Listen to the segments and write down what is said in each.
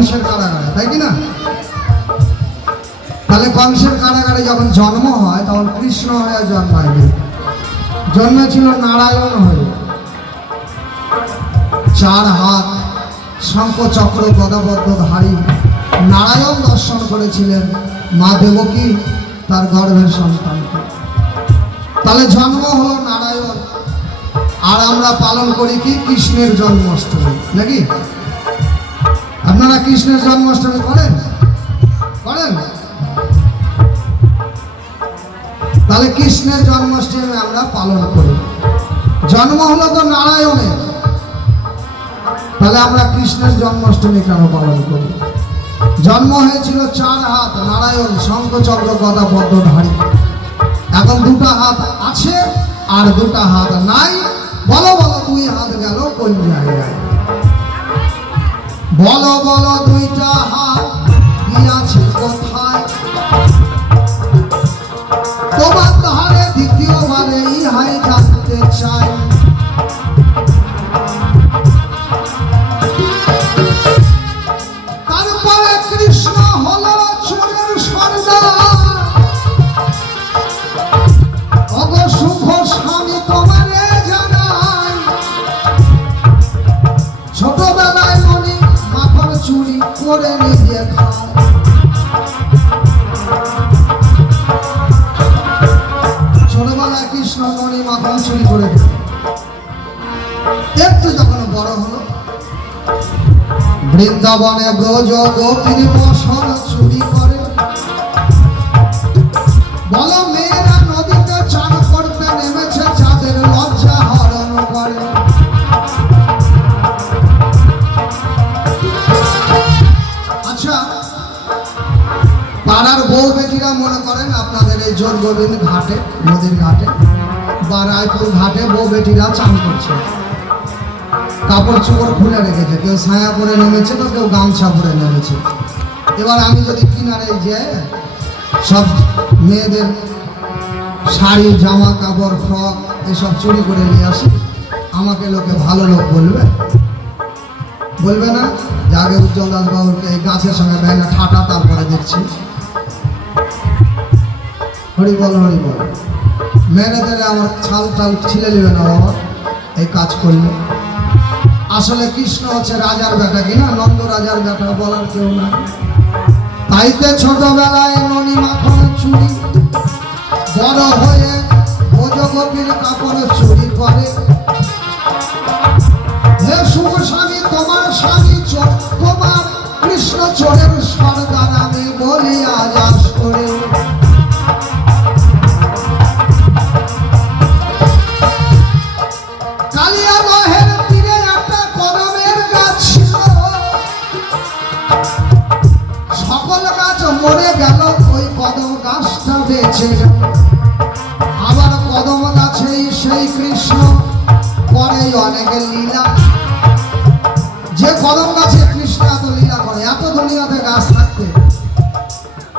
কংসের কারাগারে, তাই কি না? তাহলে কংসের কারাগারে যখন জন্ম হয় তখন কৃষ্ণ হয়ে জন্মায়নি, জন্মেছিল নারায়ণ হয়ে। 4 হাত শঙ্খ চক্র গদাবদ্ধধারী নারায়ণ দর্শন করেছিলেন মা দেবকী তার গর্ভের সন্তানকে। তাহলে জন্ম হলো নারায়ণ, আর আমরা পালন করি কি কৃষ্ণের জন্মাষ্টমী, নাকি? আপনারা কৃষ্ণের জন্মাষ্টমী করেন? করেন? তাহলে কৃষ্ণের জন্মাষ্টমী আমরা পালন করি। জন্ম হলো তো নারায়ণের, তাহলে আমরা কৃষ্ণের জন্মাষ্টমী কেন পালন করি? জন্ম হয়েছিল 4 হাত নারায়ণ শঙ্খ চক্র গদা পদ্মধারী। এখন 2টা হাত আছে আর 2টা হাত নাই। বলো বলো 2 হাত গেল কোন জায়গায়? বলো বলো 2টা হাত আছে কোথায়? তোমার ধারে দ্বিতীয়বারে ইহাই জানতে চাই। তারপরে কৃষ্ণ হলো চোরের সর্দার। অগ শুভ স্বামী তোমারে জানাই, ছোটবেলায় মনি মাখন চুরি করে নিজে খায়। ছোটবেলায় কৃষ্ণ মনি মাখন চুরি করে দিল। একটু যখন বড় হলো বৃন্দাবনে ব্রজ গোপীর বসন চুরি করে। বলো মেয়েরা নদীতে চান করতে নেমেছে, যাদের লজ্জা হরণ করে। আচ্ছা, পাড়ার বউ বেটিরা মনে করেন আপনাদের এই জোর গোবিন্দ ঘাটে, নদীর ঘাটে বা রায়পুর ঘাটে বউ বেটিরা চান করছে, কাপড় চোপড় খুলে রেখেছে, কেউ ছায়া পরে নেমেছে তো কেউ গামছা পরে নেমেছে। এবার আমি যদি কিনারে যে সব মেয়েদের শাড়ি জামা কাপড় ফ্রক এসব চুরি করে নিয়ে আসি, আমাকে লোকে ভালো লোক বলবে? বলবে না যে আগে উজ্জ্বল দাস বাবুকে এই গাছের সঙ্গে ভেঙে ঠাটা, তারপরে দেখছি হরি বল হরি বল। মেরে দিলে আমার ছাল টাল ছিলে নেবে না বাবা এই কাজ করলে। আসলে কৃষ্ণ হচ্ছে রাজার বেটা, কিনা নন্দ রাজার বেটা, বলার কেউ না। তাইতে ছোটবেলায় ননি মাখন চুরি, বড় হয়ে ভোজ গোপীর কাপড় চুরি করে। হে শুভ স্বামী তোমার স্বামী চোর, তোমার কৃষ্ণ চোরের সর্দার আমি বলি আজ আস করে। কালিয়া বহের তীরে একটা কদমের গাছ ছিল, সকল গাছ মরে গেল, ওই কদম গাছটা বেঁচে গেল। আবার কদম গাছেই সেই কৃষ্ণ করে অনেক লীলা। যে কদম গাছে কৃষ্ণ এত লীলা করে, এত দুনিয়াতে গাছ থাকতে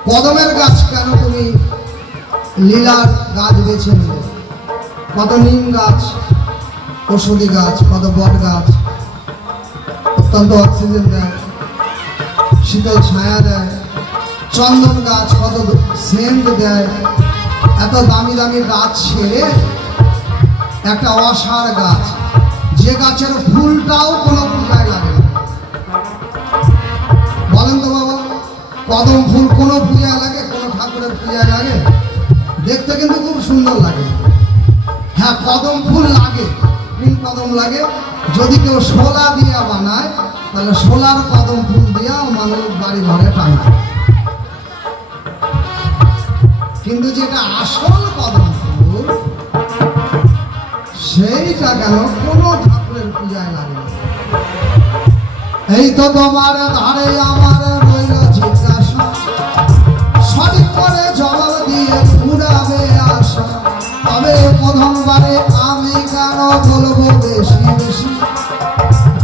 কদমের গাছ কেন তুমি লীলার গাছ বেছে নিলে? কত নিম গাছ, ওষুধি গাছ, কত বট গাছ অত্যন্ত অক্সিজেন দেয়, শীতল ছায়া দেয়। চন্দন গাছ কত সেন্ট দেয়। এত দামি দামি গাছ ছেড়ে একটা অসার গাছ, যে গাছের ফুলটাও কোনো পূজায় লাগে না। বলেন তো বাবা, কদম ফুল কোনো পূজায় লাগে? কোনো ঠাকুরের পূজায় লাগে? দেখতে কিন্তু খুব সুন্দর লাগে। হ্যাঁ, কদম ফুল লাগে। কোন কদম লাগে? যদি কেউ শোলা দিয়ে বানায় তাহলে শোলার কদম ফুল দিয়ে মানুষ বাড়ি ঘরে টাঙায়। কিন্তু যেটা আসল কদম ফুল সেইটা কেন কোনো ঠাকুরের পূজায় লাগে না। এই তো তোমার ধারে আমার রইল জিজ্ঞাসা, সঠিক করে জবাব দিয়ে ঘুরাবে আশা। তবে প্রথমবারে আমি কেন বলবো বেশি বেশি,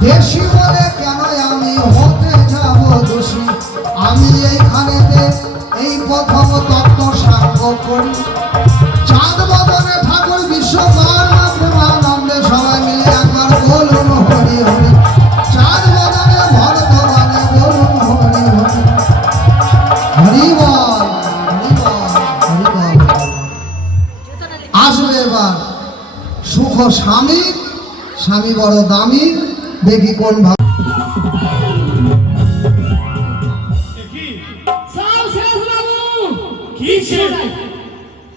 বেশি বলে কেন আমি হতে যাব দোষী। আমি এইখানেতে এই প্রথম তত্ত্ব সাক্ষ্য করি, চাঁদ বদনে ঠাকুর বিশ্বকর্মা প্রেমানন্দে সবাই মিলে একবার বলুন হরি হরি। চাঁদ বদনে ভরতবানে বলুন আসবে এবার সুখ স্বামী, স্বামী বড় দামি, দেখি কোন ভাব।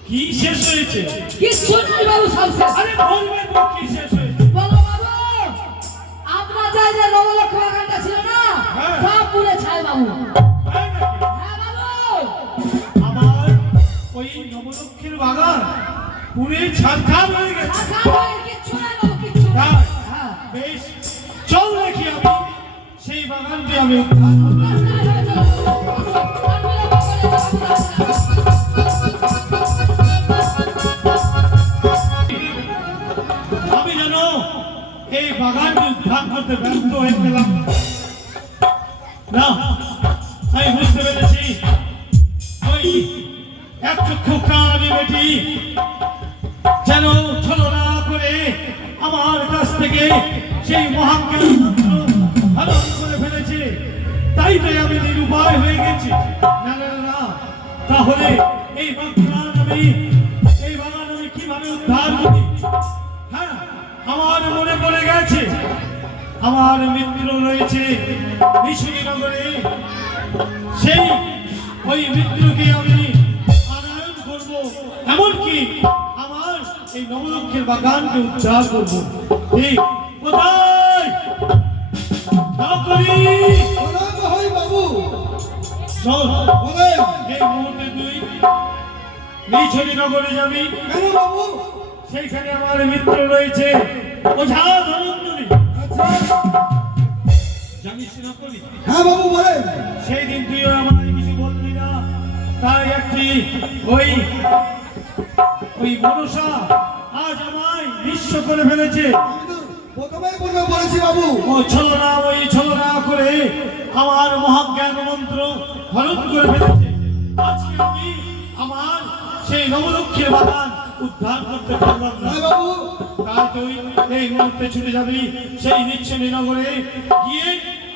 কি শেষ হয়েছে? কিচ্ছু নাই বাবু, সব শেষ। আরে বলবেন তো কি শেষ হয়েছে? বলো বাবু, আপনার যে নবলক্ষ বাগানটা ছিল না, হ্যাঁ। সব পুড়ে ছাই বাবু। তাই নাকি? হ্যাঁ বাবু। আমার ওই নবলক্ষের বাগান পুরে ছারখার হয়ে গেছে। ছারখার হয়ে কিচ্ছু নাই বাবু, কিচ্ছু নাই। তাই? হ্যাঁ। বেশ, চল দেখি আমি সেই বাগানটি আমি উদ্ধার করব। রাস্তায় হয়ে চলো। আর বিলম্ব করে বাবু, আমি যেন এই বাগানটি উদ্ধার করতে ব্যর্থ হয়ে গেলাম। না, আমি বুঝতে পেরেছি ওই এক চক্ষু কানি বেটি যেন ছলনা করে আমার কাছ থেকে সেই মহাজ্ঞান মন্ত্র হরণ করে ফেলেছে। তাই তো আমি নিরুপায় হয়ে গেছি। না না না, তাহলে এই বাগান আমি কিভাবে উদ্ধার করি? হ্যাঁ, আমার মনে পড়ে গেছে আমার মিত্র রয়েছে নিশুনিনগরে। সেই ওই মিত্রকে আমি আনয়ন করব, এমনকি আমার এই নবলক্ষের বাগানকে উদ্ধার করব। এই কোথায় নকরি বাবু চল, বলেন এই মুহূর্তে তুই নিশুনিনগরে যাবি। কেন বাবু? সেইখানে আমার মিত্র রয়েছে ওঝা ধনঞ্জলি। জানিস না করি? হ্যাঁ বাবু বলেন। সেই দিন তুই আমাকে কিছু বললি না, তাই একটি ওই মনসা আজ আমায় নিঃস্ব করে ফেলেছে। আমি তো প্রথমেই বলেছি বাবু। ও ছলনা করে আমার মহাজ্ঞান মন্ত্র হরণ করে ফেলেছে। আজকে আমি আমার সেই নবলক্ষের বাগান উদ্ধার করতে পারলাম না। হ্যাঁ বাবু। তাই তুই এই মুহূর্তে ছুটে যাবি সেই নিশ্চনীনগরে, গিয়ে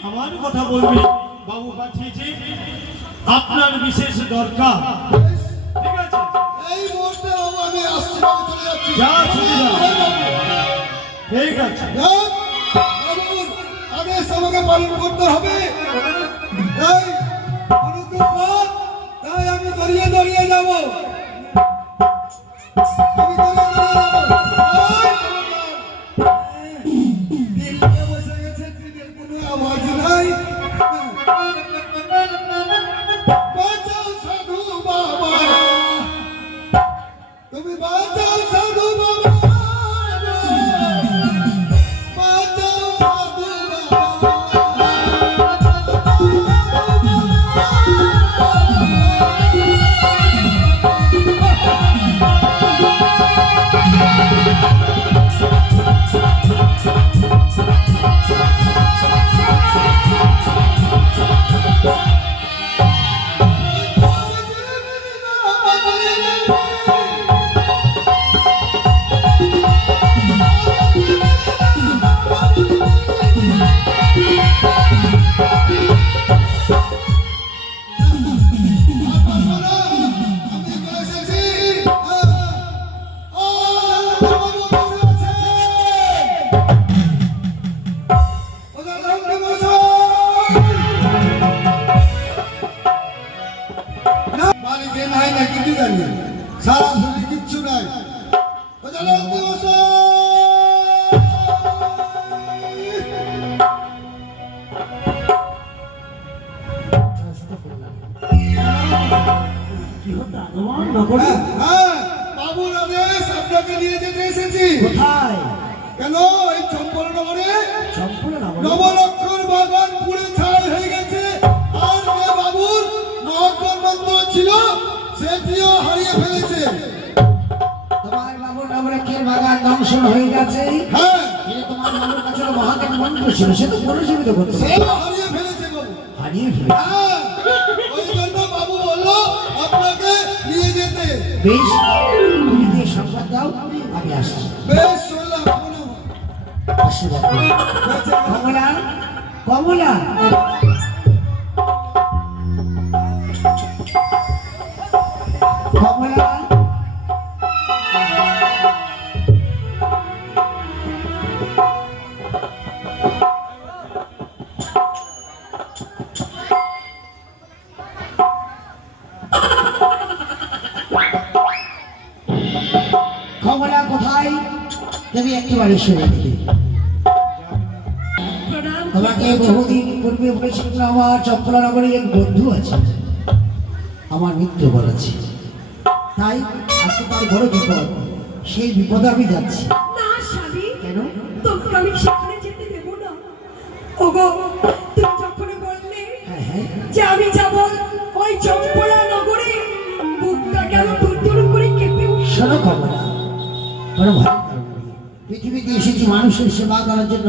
আমার কথা বলবি। বাবু পাঠিয়েছি, আপনার বিশেষ দরকার। ঠিক আছে, এই মুহূর্তে বাবু আমি আসছি বাবু, চলে যাচ্ছি। যা, ছুটে যা। হ্যাঁ বাবু। ঠিক আছে। যান, বাবুর আদেশ আমাকে পালন করতে হবে। তাই অনুগ্রহ কর, তাই আমি দাঁড়িয়ে দাঁড়িয়ে যাব। আমি দাঁড়িয়ে দাঁড়িয়ে যাব। দিল্লিতে বসে গেছে, ট্রেনের কোনো আওয়াজ নাই। বাঁচাও সাধু বাবা, তুমি বাঁচাও সাধু বাবা, বাঁচাও সাধু সারা শরীর কিচ্ছু নাই। বাবুর আদেশ, আপনাকে নিয়ে যেতে এসেছি। কোথায়? কেন? এই চম্পলনগরে সম্পূর্ণ নবলক্ষর বাগান পুড়ে ছাই হয়ে গেছে। আর যে বাবুর মহাজ্ঞান মন্ত্র ছিল সেটিও হারিয়ে ফেলেছে। তোমার বাবুর নবলক্ষের বাগান ধ্বংস হয়ে গেছে। হ্যাঁ, কিন্তু তোমার বাবুর কাছে মহাজ্ঞান মন্ত্র ছিল, সে তো পুনর্জীবিত করতে সেও হারিয়ে ফেলেছে বাবু। হারিয়ে ফেলে। হ্যাঁ, ওই জন্য বাবু বললো আপনাকে নিয়ে যেতে। বেশ, তুমি দিয়ে সংবাদ দাও, আমি আসছি। বেশ, শুনলাম। প্রণাম। আশীর্বাদ করো। কমলা, কমলা, কমলা, কোথায় তুমি একেবারে শুনে দিলে। প্রণাম। তোমাকে বহুদিন পূর্বে বলেছিলাম আমার চম্পলানগরে এক বন্ধু আছে, আমার মৃত্যু বলেছে, তাই আজকে তার বড় বিপদ, সেই বিপদে আমি যাচ্ছি। না স্বামী, কেন? তোমাকে আমি সেখানে যেতে দেবো না। ওগো, তুমি যখন বললে হ্যাঁ হ্যাঁ, যে আমি যাব ওই চম্পলা নগরে, বুকটা কেন দুরদুর করে কেঁপে উঠল। শোনো কমলা, বড় ভালো পৃথিবীতে এসেছি মানুষের সেবা করার জন্য।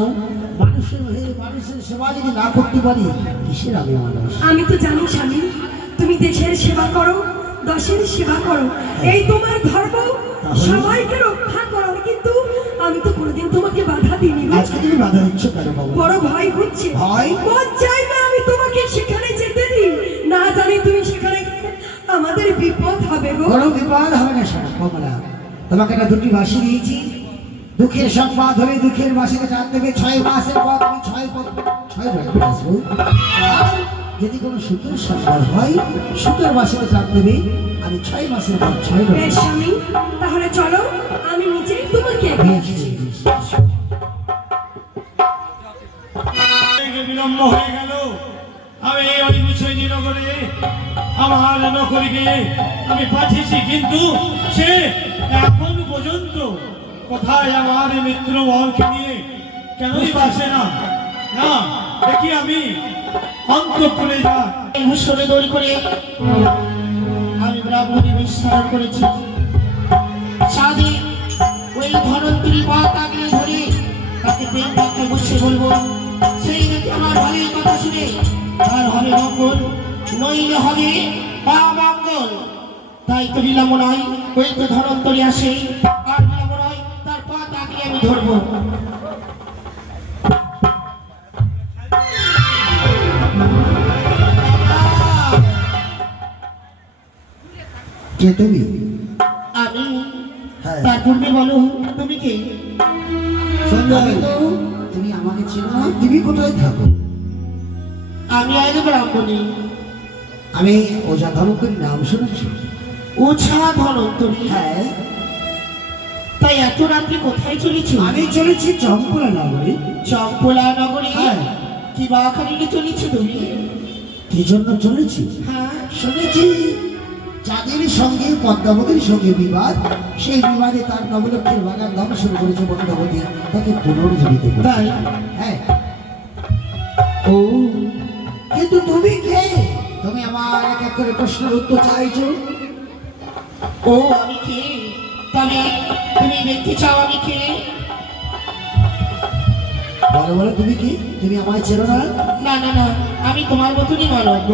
মানুষের হয়ে মানুষের সেবা যদি না করতে পারি, কিসের আমি মানুষ? আমি তো জানি স্বামী, তুমি দেশের সেবা করো, দশের সেবা করো, এই তোমার ধর্ম, সবাইকে রক্ষা করো। কিন্তু আমি তো কোনোদিন তোমাকে বাধা দিইনি গো। আজকে তুমি বাধা দিচ্ছ কেন বাবা? বড় ভয় হচ্ছে। ভয়? মন চাই না আমি তোমাকে সেখানে যেতে দিই, না জানি তুমি সেখানে গেলে আমাদের বিপদ হবে গো। কোনো বিপদ হবে না। শোনো কমলা, তোমাকে একটা দুটি বাসি দিয়েছি, দুঃখের সংবাদ হলে দুঃখের বাসিতে টান দেবে। 6 মাসের পর আমি 6 বার আসবো। আর যদি কোনো সুখের সংবাদ হয়, সুখের বাসিতে টান দেবে, আমি 6 মাসের পর 6 বার বেশ স্বামী, তাহলে চলো আমি নিজেই তোমাকে বিলম্ব হয়ে গেল। আমি ওই বিষয়নগরে আমার নকরিকে আমি পাঠিয়েছি, কিন্তু সে এখন পর্যন্ত কোথায় আমার মিত্র বরকে নিয়ে কেনই আসে না। না দেখি আমি অন্তঃপুরে যা ভূষণে দৌড় করে আমি ব্রাহ্মণী বিস্তার করেছি। সাধে ওই ধনন্তরী পথ আগলে ধরে তাকে প্রেম বাক্যে বসে বলবো, সেই যদি আমার ভালোই কথা শুনে তার হবে মঙ্গল, নইলে হবে অমঙ্গল। তাই তো বিলম্ব নয়, ওই তো ধনন্তরী আসে, আর বিলম্ব নয়, তার পথ আগলে আমি ধরবো। কে তুমি? আমি হ্যাঁ। তার পূর্বে বলো তুমি কে? আমি তো, তুমি আমাকে চেনো না, তুমি কোথায় থাকো? আমি আজ ব্রাহ্মণী, আমি ওঝা ধনকরী, নাম শুনেছি? ওঝা ধনন্তরী। হ্যাঁ, তাই এত রাত্রে কোথায় চলেছি? আমি চলেছি চম্পলা নগরে। চম্পলা নগরে? হ্যাঁ। কি বাখানিতে চলেছি তুমি? কি জন্য চলেছি? হ্যাঁ। শুনেছি যাদের সঙ্গে পদ্মাবতীর সঙ্গে বিবাদ, সেই বিবাদে তার নবলক্ষের বাগান ধ্বংসন করেছে পদ্মাবতী, তাকে পুনর্জীবিত করে। তাই? হ্যাঁ। ও, কিন্তু তুমি কে? তুমি আমার এক এক করে প্রশ্নের উত্তর চাইছো। ও আমি কে? তবে তুমি দেখতে চাও আমি কে? বলো বলো, তুমি কি? তুমি আমায় চেনো না? না না না, আমি তোমার মতনই মানব।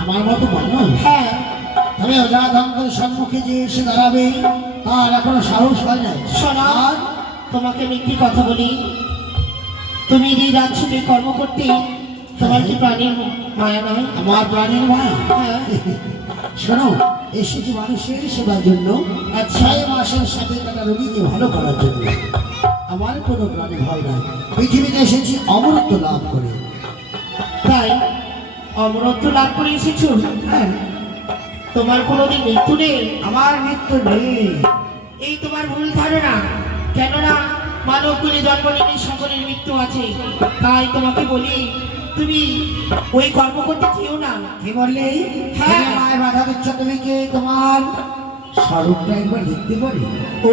আমার মতো মানুষ? হ্যাঁ। তবে ওঝা ধনকরীর সম্মুখে যে এসে দাঁড়াবে তার এখনো সাহস হয় না। শোনো, আর তোমাকে আমি একটি কথা বলি, তুমি এই রাজসূতে কর্ম করতে তোমার কি প্রাণীর মায়া নয়? আমার প্রাণের মা। হ্যাঁ। শোনো, এসেছি মানুষের সেবার জন্য, আর 6 মাসের সাথে তারা রোগীকে ভালো করার জন্য। আমার কোনো প্রাণে ভয় নাই, পৃথিবীতে এসেছি অমরত্ব লাভ করে। তাই অমরত্ব লাভ করে এসেছো? হ্যাঁ, তোমার কোনোদিন মৃত্যু নেই? আমার মৃত্যু নেই। এই তোমার ভুল ধারণা। কেননা মানব কুলে জন্ম নিলে সকলের মৃত্যু আছে। তাই তোমাকে বলি, তুমি ওই কর্ম করতে চেও না। কি বললে? হ্যাঁ। তুমি আমায় বাধা দিচ্ছ, তুমি কে? তোমার স্বরূপটা একবার দেখতে পারি? ও,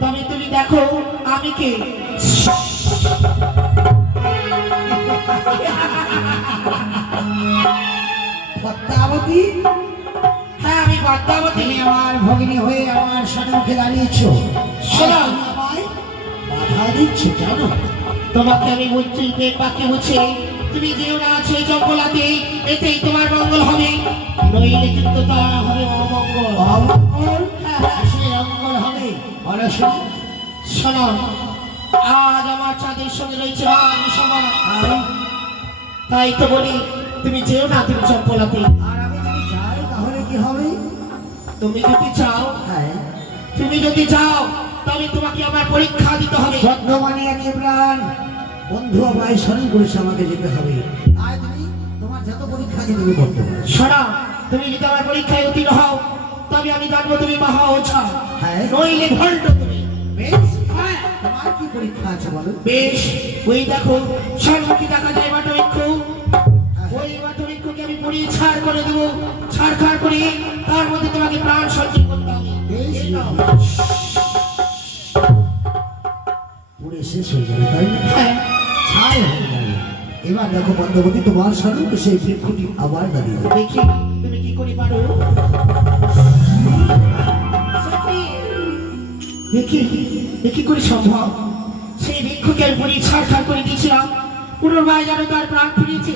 তবে তুমি দেখো আমি কে। পদ্মাবতী? হ্যাঁ, আমি পদ্মাবতী। তুমি আমার ভগিনী হয়ে আমার সম্মুখে দাঁড়িয়েছো, শোনো। আর তুমি আমায় বাধা দিচ্ছ কেন? তোমাকে আমি বলছি, বাক্যে বলছি, তুমি যেও না আছো এই চম্পলাতে, এতেই তোমার মঙ্গল হবে, নইলে কিন্তু তা হবে অমঙ্গল। অমঙ্গল? হ্যাঁ, সে অমঙ্গল হবে। বলো শুনি। শোনো, আজ আমার চাঁদের সঙ্গে রয়েছে মান সমান। তাই তো বলি, তুমি যেও না তুমি চম্পলাতে। আর আমি যদি যাই তাহলে কি হবে? তুমি যদি চাও, হ্যাঁ, তুমি যদি চাও, তবে তোমাকে আমার পরীক্ষা দিতে হবে। বর্ধমানে এক প্রাণ বন্ধু আমায় স্মরণ করেছে, আমাকে যেতে হবে। তাই তুমি তোমার যত পরীক্ষা দিতে বর্তমান। শোনো, তুমি যদি আমার পরীক্ষায় উত্তীর্ণ হও, তবে তবে আমি জানবো তুমি মহা ওঝা হ্যাঁ। নইলে ভণ্ড তুমি। বেশ, হ্যাঁ, তোমার কি পরীক্ষা আছে বলো? বেশ, ওই দেখো সম্মুখে দেখা যায় বাটবৃক্ষ। ওই বাটবৃক্ষকে আমি পুড়িয়ে ছাড় করে দেবো, ছাড় করে তার মধ্যে তোমাকে প্রাণ সঞ্চয় করতে হবে। বেশ, এই নাও। পুড়ে শেষ হয়ে যাবে তাই না? হ্যাঁ, ছাই হয়ে যাবে। এবার দেখো পদ্মাবতী, তোমার সামনে সেই বৃক্ষটি আবার দাঁড়িয়ে যাবে। দেখি তুমি কি করে পারো। দেখি দেখি করে সম্ভব। সেই বৃক্ষকে আমি পুড়িয়ে ছাড় করে দিয়েছিলাম, পুনর্বায় যেন তার প্রাণ ফিরিয়েছে।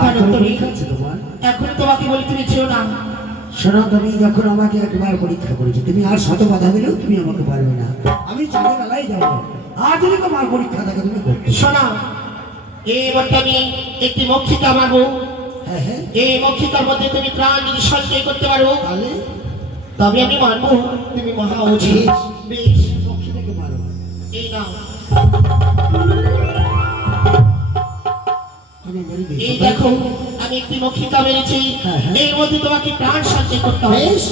আর কোনো তুমি পরীক্ষা আছে তোমার? এখন তোমাকে বলি তুমি ছিল না। শোনো, তুমি যখন আমাকে একবার পরীক্ষা করেছো, তুমি আর শত বাধা দিলেও তুমি আমাকে পারবে না। আমি চাঁদের আলাই যাবো, আর যদি তোমার পরীক্ষা থাকে তুমি করতে। শোনা, এই মধ্যে আমি একটি মক্ষিকা মারবো। হ্যাঁ হ্যাঁ, এই মক্ষিকার মধ্যে তুমি প্রাণ যদি সঞ্চয় করতে পারো তাহলে তবে আমি মানবো তুমি মহা ওঝি। বেশ, পক্ষীটাকে মারো। এই নাও। তুমি মেরে এই দিয়েছো। দেখো আমি একটি মক্ষিকা মেরেছি। হ্যাঁ, হ্যাঁ। এর মধ্যে তোমাকে প্রাণ সঞ্চয় করতে হবে। বেশ,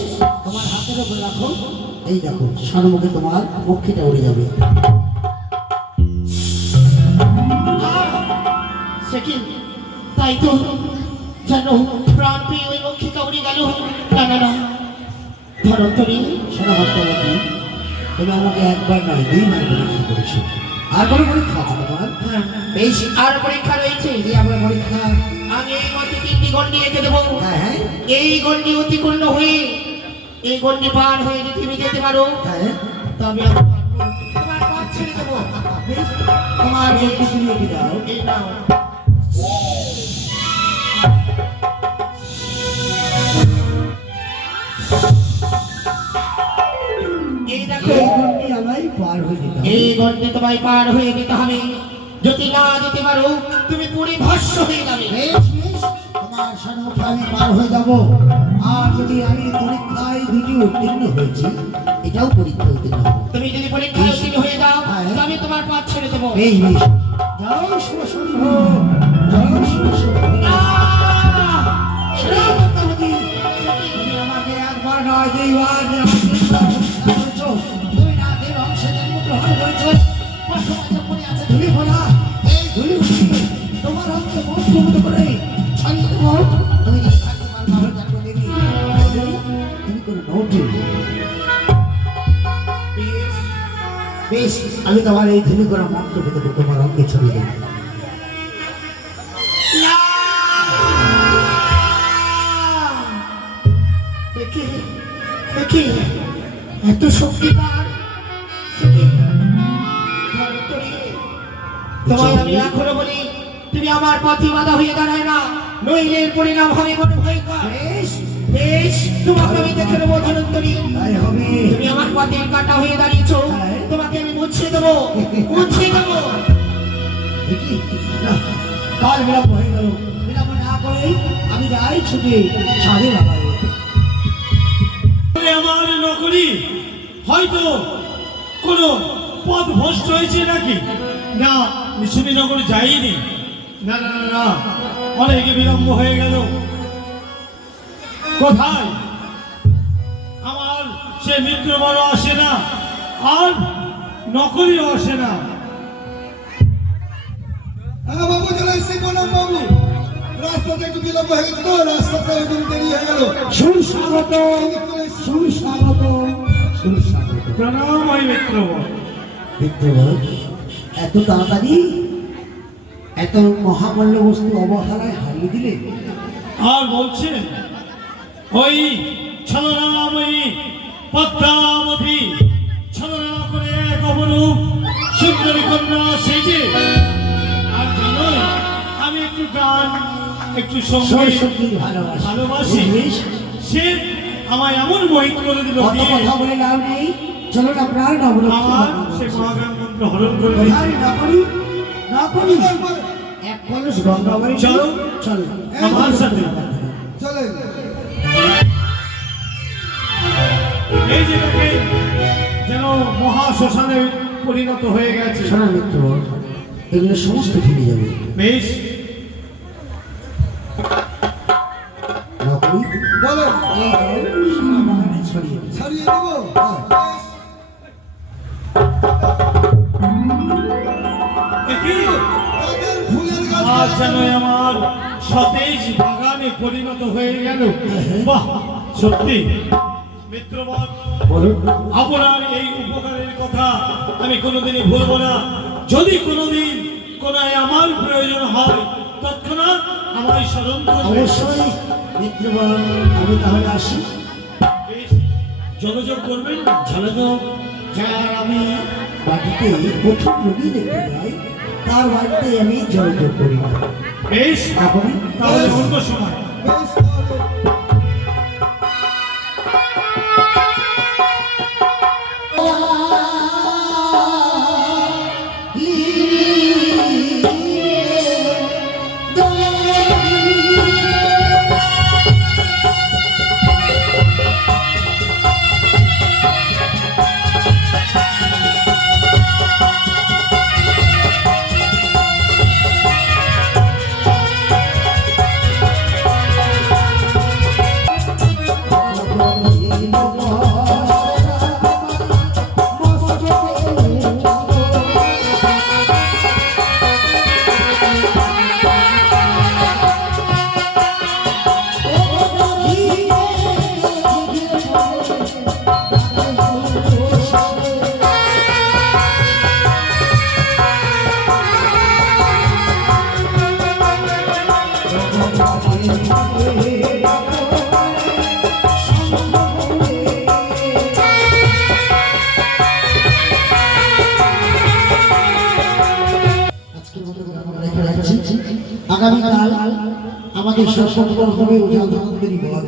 তোমার হাতের উপর রাখো। এই দেখো সম্মুখে তোমার পক্ষীটা উড়ে যাবে। সে কি? তাই তো জানো, প্রাণ পেয়ে ওই মক্ষিকা উড়ে গেল। না না না, ধরন্তরী, শোনো পদ্মাবতী, তুমি আমাকে একবার নয় দুইবার পরীক্ষা করেছো। আর কোনো পরীক্ষা আছে তোমার? হ্যাঁ, বেশ, আর পরীক্ষা রয়েছে। এই আমার পরীক্ষা। আমি এই মধ্যে 3টি গণ্ডি রেখে দেবো। হ্যাঁ হ্যাঁ এই গণ্ডি অতিক্রম হয়ে এই গণ্ডি পার হয়ে যদি তুমি যেতে পারো হ্যাঁ, তবে আমি পারবো। তোমার পথ ছেড়ে দেবো। বেশ, তোমার পক্ষী তুমি এগিয়ে দাও। এই নাও। এই দেখো, এই গণ্ডি আমায় পার হয়ে যেতে হবে। এই গণ্ডি তোমায় পার হয়ে যেতে হবে। যদি না যেতে পারো তুমি পুরী ভস্য হয়ে যাবে। বেশ, বেশ, তোমার সম্মুখে আমি পার হয়ে যাব। আর যদি আমি পরীক্ষায় দুটি উত্তীর্ণ হয়েছি, এটাও পরীক্ষা উত্তীর্ণ হবো। তুমি যদি পরীক্ষায় উত্তীর্ণ হয়ে যাও হ্যাঁ। তবে তোমার পথ ছেড়ে দেবো। বেশ বেশ, জয় শিব শম্ভ, জয় শিব শম্ভ। শোনো পদ্মাবতী, তুমি আমাকে একবার নয় দুইবার করেছো। দুই রাতের অংশে জন্মগ্রহণ করেছো। পদ্মাবতী পড়ে আছে ধুলি ভোলা। এই ধুলি ভুলি তোমার অঙ্কে মুখ করে ছড়িয়ে দেবো। তুমি যদি থাকতে পারো ভালো জন্ম দেবী। তুমি কোনো নোটে। বেশ, আমি তোমার এই ধুলি করা মন্ত্র পেতে তোমার অঙ্গে ছড়িয়ে দেবো। না! একে একে এত শক্তিদার তোমায় আমি এখনো বলি তুমি আমার পথে বাধা হয়ে দাঁড়ায় না, নইলে এর পরিণাম হবে বড় ভয়ঙ্কর। বেশ, বেশ, তোমাকে আমি দেখে নেবো ধনন্তরী। তাই হবে। তুমি আমার পথের কাটা হয়ে দাঁড়িয়েছো, হ্যাঁ। তোমাকে আমি মুছে দেবো, মুছে দেবো। দেখি না, কাল বিলম্ব হয়ে গেল। বিলম্ব না করে আমি যাই ছুটে ছাদে লাগাবো। তবে আমার নকরি হয়তো কোনো পথ ভ্রষ্ট হয়েছে নাকি? না, মিশনীনগরে যাইনি। না না না না, অনেক বিলম্ব হয়ে গেল। কোথায় আমার সে মিত্র বড় আসে না, আর নকরিও আসে না। হ্যাঁ বাবু, চলে এসেছি প্রণাম বাবু। রাস্তাতে একটু বিলম্ব হয়ে গেছে তো, রাস্তাতে একটু দেরি হয়ে গেল। সুস্বাগত, সুস্বাগত, সুস্বাগত। প্রণাম ওই মিত্র বড়। মিত্রবর, এত তাড়াতাড়ি এত মহামূল্য বস্তু অবহেলায় হারিয়ে দিলে? আর বলছেন ওই ছলনাময়ী পদ্মাবতী ছলনা করে এক অপরূপ সুন্দরী কন্যা সেজে, আর জানোই আমি একটু গান একটু সঙ্গীত সত্যি ভালোবাসি। ভালোবাসি। বেশ, সে আমায় এমন মোহিত করে দিল অত দিয়ে কথা বলে লাভ নেই। চলো না প্রাণ নবরত্ন আমার সে মহাগান মন্ত্র হরণ করে দিল। কোথায় না করি, না করি। এক কলস গঙ্গাবাড়ি চলো। চলো আমার সাথে চলে এই যে দেখেন যেন মহা শ্মশানে পরিণত হয়ে গেছে। শোনা মিত্র, এগুলো সমস্ত ফিরে যাবে। বেশ, নকরি বলো। এই যাও, দেখি আজ যেন আমার সতেজ বাগানে পরিণত হয়ে গেল। বাহ, সত্যি মিত্রবর, বলুন। আপনার এই উপকারের কথা আমি কোনোদিনই ভুলবো না। যদি কোনোদিন কোনো আমার প্রয়োজন হয় তৎক্ষণাৎ আমায় স্মরণ করবে। অবশ্যই মিত্রবর, আমি তাহলে আসি। বেশ, যোগাযোগ করবেন। ঝলযোগ যার আমি বাড়িতে প্রথম রোগী দেখতে যাই, তার বাড়িতে আমি যোগাযোগ করি না। বেশ, আপনি তাহলে অন্য সময়। আজকের মতো আমরা রেখে যাচ্ছি। আগামীকাল আমাদের সর্বপ্রথম হবে উজাগরী বধ।